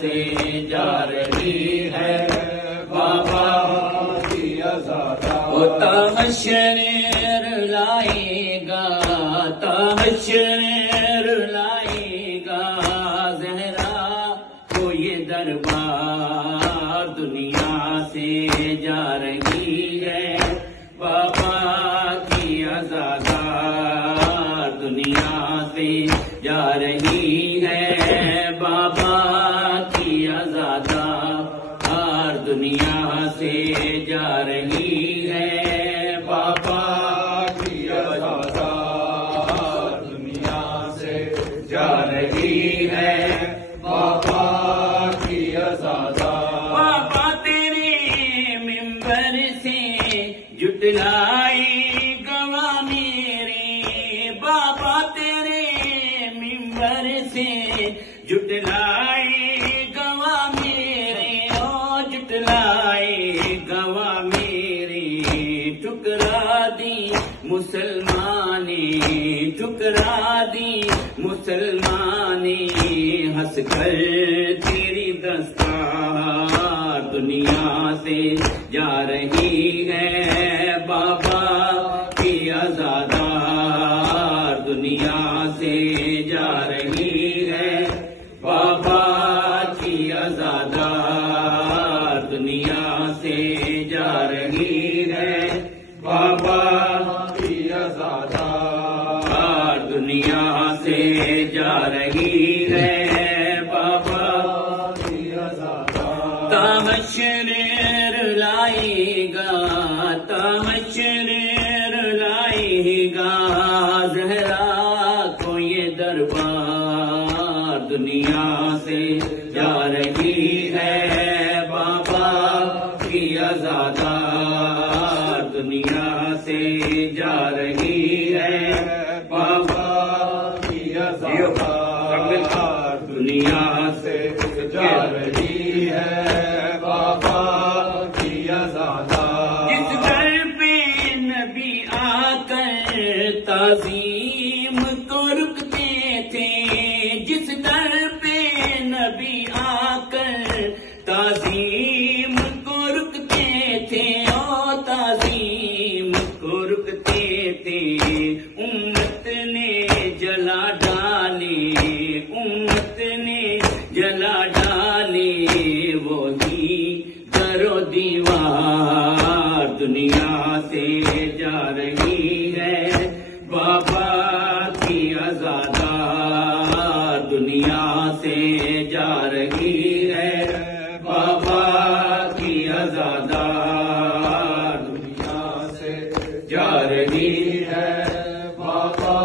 سے جا رہی ہے بابا کی عزادار. تحشر لائے گا تحشر لائے گا زہرا کو یہ دربار دنیا سے جا رہی ہے بابا کی عزادار دنیا سے جا رہی ہے بابا کی عزادار دنیا سے جا رہی ہے بابا کی عزادار دنیا سے جا رہی ہے بابا کی عزادار. بابا تیرے ممبر سے جٹلائی گواہ میرے بابا تیرے ممبر سے جٹلائی گواہ میرے او جٹلائی گواہ میرے ٹھکرا دی مسلمانی ٹھکرا دی مسلمانی ہنس کر تیری دستار دنیا سے جا رہی ہے بابا کی عزادار دنیا سے جا رہی ہے بابا کی عزادار دنیا سے جا رہی ہے بابا کی عزادار دنیا سے جا رہی ہے بابا کی عزادار. تحشر لائے گا تحشر لائے گا زہرا کو یہ دربار دنیا سے جا رہی ہے بابا کی عزادار دنیا سے جا رہی ہے بابا کی عزادار دنیا سے جا رہی ہے بابا کی عزادار. جس در پہ نبی آ کر تعظیم کو رکتے تھے جس در پہ نبی آ کر تعظیم کو رکتے تھے او تعظیم کو رکتے تھے امت نے جلا ڈالے امت نے جلا ڈالے وہی در و دیوار دنیا سے جا رہی ہے بابا کی عزادار دنیا سے جا رہی ہے بابا کی عزادار دنیا سے جا رہی ہے بابا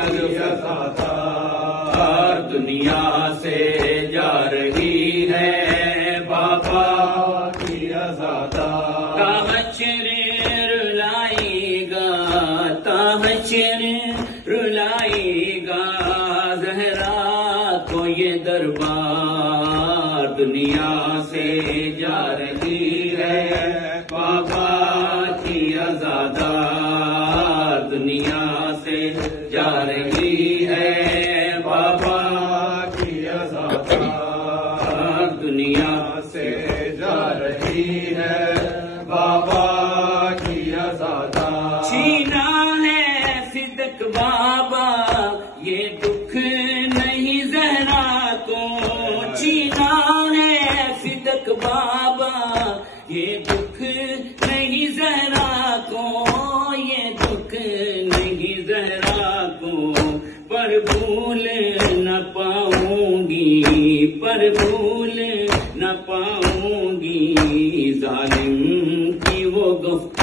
کی عزادار دنیا سے جا رہی ہے بابا کی عزادار. تحشر لائے گا تحشر لائے گا زہرا کو یہ دربار دنیا سے جا رہی ہے بابا کی عزادار دنیا سے جا رہی ہے بابا کی عزادار دنیا سے جا رہی ہے بابا کی عزادار. چھینا ہے صدق بابا یہ دکھ نہیں زہرا کو چھینا ہے صدق بابا یہ دکھ نہیں زہرا کو یہ دکھ نہیں زہرا کو پر بھول نہ پاؤں گی پر بھول نہ پاؤں گی ظالم کی وہ گفتگو